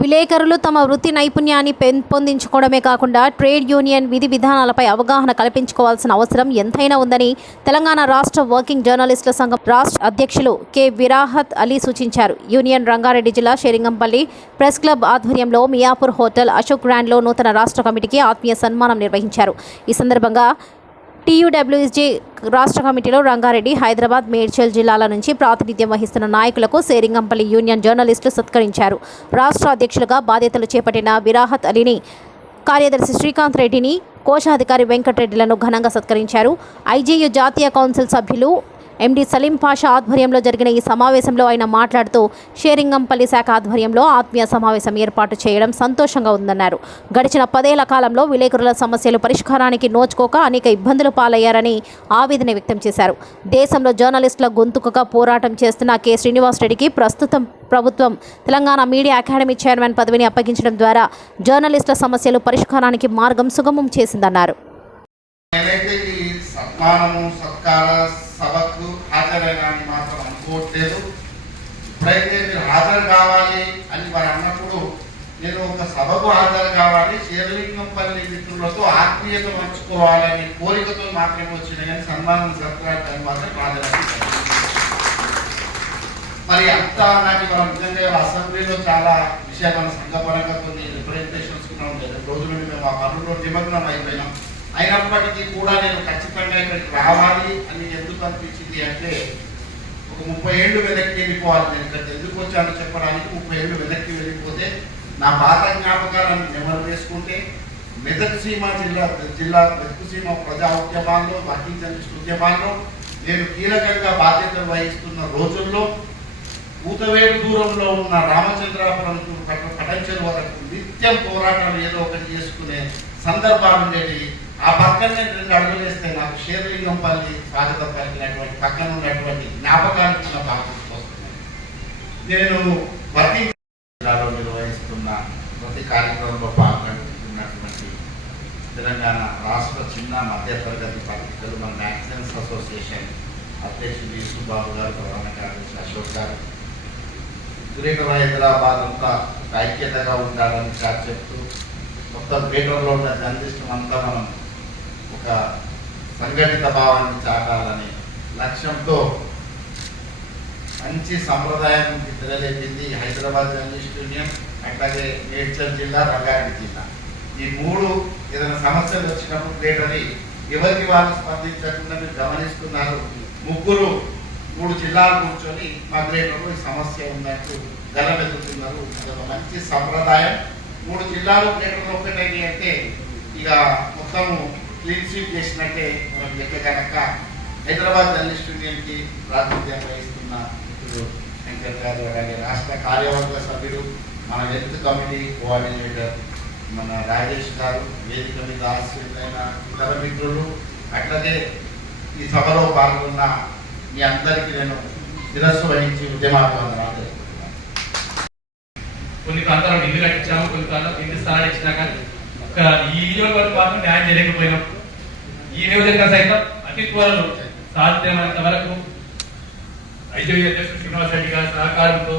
విలేకరులు తమ వృత్తి నైపుణ్యాన్ని పెంపొందించుకోవడమే కాకుండా ట్రేడ్ యూనియన్ విధి విధానాలపై అవగాహన కల్పించుకోవాల్సిన అవసరం ఎంతైనా ఉందని తెలంగాణ రాష్ట్ర వర్కింగ్ జర్నలిస్టుల సంఘం రాష్ట్ర అధ్యక్షులు కె. విరాహత్ అలీ సూచించారు. యూనియన్ రంగారెడ్డి జిల్లా షేరింగంపల్లి ప్రెస్ క్లబ్ ఆధ్వర్యంలో మియాపూర్ హోటల్ అశోక్ గ్రాండ్లో నూతన రాష్ట్ర కమిటీకి ఆత్మీయ సన్మానం నిర్వహించారు. ఈ సందర్భంగా టీయూడబ్ల్యూఎస్జీ రాష్ట్ర కమిటీలో రంగారెడ్డి హైదరాబాద్ మేడ్చల్ జిల్లాల నుంచి ప్రాతినిధ్యం వహిస్తున్న నాయకులకు సేరింగంపల్లి యూనియన్ జర్నలిస్టులు సత్కరించారు. రాష్ట్ర అధ్యక్షులుగా బాధ్యతలు చేపట్టిన విరాహత్ అలీని కార్యదర్శి శ్రీకాంత్ రెడ్డిని కోశాధికారి వెంకటరెడ్డిలను ఘనంగా సత్కరించారు. ఐజీయు జాతీయ కౌన్సిల్ సభ్యులు ఎండి సలీం పాషా ఆధ్వర్యంలో జరిగిన ఈ సమావేశంలో ఆయన మాట్లాడుతూ షేరింగంపల్లి శాఖ ఆధ్వర్యంలో ఆత్మీయ సమావేశం ఏర్పాటు చేయడం సంతోషంగా ఉందన్నారు. గడిచిన పదేళ్ళ కాలంలో విలేకరుల సమస్యలు పరిష్కారానికి నోచుకోక అనేక ఇబ్బందులు పాలయ్యారని ఆవేదన వ్యక్తం చేశారు. దేశంలో జర్నలిస్టుల గొంతుకగా పోరాటం చేస్తున్న కె. శ్రీనివాసరెడ్డికి ప్రస్తుతం ప్రభుత్వం తెలంగాణ మీడియా అకాడమీ చైర్మన్ పదవిని అప్పగించడం ద్వారా జర్నలిస్టుల సమస్యలు పరిష్కారానికి మార్గం సుగమం చేసిందన్నారు. నేనైతే ఈ మాత్రం అనుకోవట్లేదు. ఎప్పుడైతే మీరు హాజరు కావాలి అని వారు అన్నప్పుడు నేను ఒక సభకు హాజరు కావాలి శేరలింగంపల్లి మిత్రులతో ఆత్మీయత పంచుకోవాలనే కోరికతో మాత్రమే వచ్చిన కానీ సన్మానం సత్కారాన్ని మాత్రం హాజరు మరి అంత నాకు మనం నిజంగా అసెంబ్లీలో చాలా విషయాలు మన సంఘపరంగా కొన్ని రిప్రజెంటేషన్స్ కూడా రెండు రోజుల నుండి మేము ఆ పనుల్లో నిమగ్నం అయిపోయినాం అయినప్పటికీ కూడా నేను ఖచ్చితంగా ఇక్కడికి రావాలి అని ఎందుకు అనిపించింది అంటే ఒక ముప్పై ఏళ్ళు వెనక్కి వెళ్ళిపోవాలి. నేను ఇక్కడికి ఎందుకు వచ్చానో చెప్పడానికి ముప్పై ఏళ్ళు వెనక్కి వెళ్ళిపోతే నా పాత జ్ఞాపకాలను నెమరు వేసుకుంటే మెదక్ సీమ జిల్లా జిల్లా మెదక్ సీమ ప్రజా ఉద్యమాల్లో వర్కింగ్ జర్నలిస్ట్ ఉద్యమాల్లో నేను కీలకంగా బాధ్యతలు వహిస్తున్న రోజుల్లో కూతవేడు దూరంలో ఉన్న రామచంద్రాపురం టు పటంచెరు వరకు నిత్యం పోరాటాలు ఏదో ఒకటి చేసుకునే సందర్భాలు ఉండేవి ఆ పక్కన రెండు అడుగులు వేస్తే నాకు షేర్లింగంపల్లి స్వాగతం పలికినటువంటి పక్కన ఉన్నటువంటి జ్ఞాపకాలు ఇచ్చిన బాగా నేను ప్రతి జిల్లాలో నిర్వహిస్తున్న ప్రతి కార్యక్రమంలో పాల్గొంటున్నటువంటి తెలంగాణ రాష్ట్ర చిన్న మధ్యతరగతి పత్రికలు మన మ్యాగజైన్స్ అసోసియేషన్ అధ్యక్షుడు యూసుఫ్ గారు ప్రధాన కార్యదర్శి అశోక్ గారు. గ్రేటర్ హైదరాబాద్ అంతా ఐక్యతగా ఉండాలని సార్ చెప్తూ మొత్తం గ్రేటర్లో ఉన్న జర్నలిస్ట్ అంతా మనం ఒక సంఘటిత భావాన్ని చాటాలని లక్ష్యంతో మంచి సంప్రదాయం తెరలేపింది హైదరాబాద్ జర్నలిస్ట్ యూనియన్ అట్లాగే మేడ్చల్ జిల్లా రంగారెడ్డి జిల్లా. ఈ మూడు ఏదైనా సమస్యలు వచ్చినప్పుడు లేదని ఎవరికి వాళ్ళు స్పందించకుండా మీరు గమనిస్తున్నారు. ముగ్గురు మూడు జిల్లాలు కూర్చొని మా గ్రేటర్లో ఈ సమస్య ఉన్నట్టు గలమెత్తుతున్నారు. అదొక మంచి సంప్రదాయం. మూడు జిల్లాలు గ్రేటర్లు ఒకటైంది అంటే ఇక మొత్తము క్లీన్ స్వీప్ చేసినట్టే మనం లెక్క కనుక హైదరాబాద్ జర్నలిస్ట్ యూనియన్కి ప్రాతినిధ్యం వహిస్తున్న మిత్రుడు శంకర్ గారు అలాగే రాష్ట్ర కార్యవర్గ సభ్యుడు మన హెల్త్ కమిటీ కోఆర్డినేటర్ మన రాజేష్ గారు వేదిక మీద ఆశ్రయమైన ఇతర మిత్రులు అట్లాగే ఈ సభలో పాల్గొన్న మీ అందరికీ నేను శిరస్సు వహించి ఉద్యమాభివందనాలు కొన్ని ప్రాంతాల్లో ఇల్లు కట్టించాము కొన్ని ప్రాంతాల్లో ఇంటి స్థలాలు ఇచ్చినా కానీ ఈ నియోజకవర్గం మాత్రం న్యాయం చేయలేకపోయినాం. ఈ నియోజకవర్గం సైతం అతి త్వరలో సాధ్యమైనంత వరకు ఐదు అధ్యక్షుడు శ్రీనివాస్ రెడ్డి గారి సహకారంతో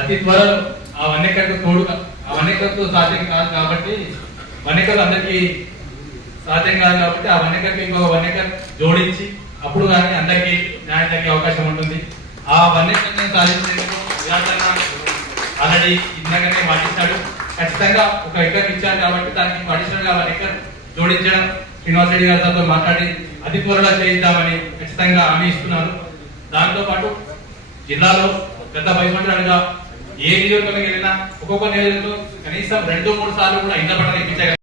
అతి త్వరలో ఆ వన్యకలకు తోడుగా ఆ వన్యకతో సాధ్యం కాదు కాబట్టి వన్యకలు అందరికీ సాధ్యం కాదు కాబట్టి ఆ వన్యకకి ఇంకొక వన్యక జోడించి అప్పుడు కానీ అందరికీ న్యాయం జరిగే అవకాశం ఉంటుంది. ఆ వన్యకని సాధించేందుకు ఆల్రెడీ ఇందాకనే పాటించాడు. ఖచ్చితంగా ఒక ఎకర్ ఇచ్చారు కాబట్టి దానికి అడిషనల్గా వన్ ఎకర్ జోడించడం. శ్రీనివాస్ రెడ్డి గారితో మాట్లాడి అది త్వరలో చేయిద్దామని ఖచ్చితంగా హామీ ఇస్తున్నారు. దాంతో పాటు జిల్లాలో గత పది సంవత్సరాలుగా ఏ నియోజకవర్గం వెళ్ళినా ఒక్కొక్క నియోజకవర్గం కనీసం రెండు మూడు సార్లు కూడా ఇంత పట్ల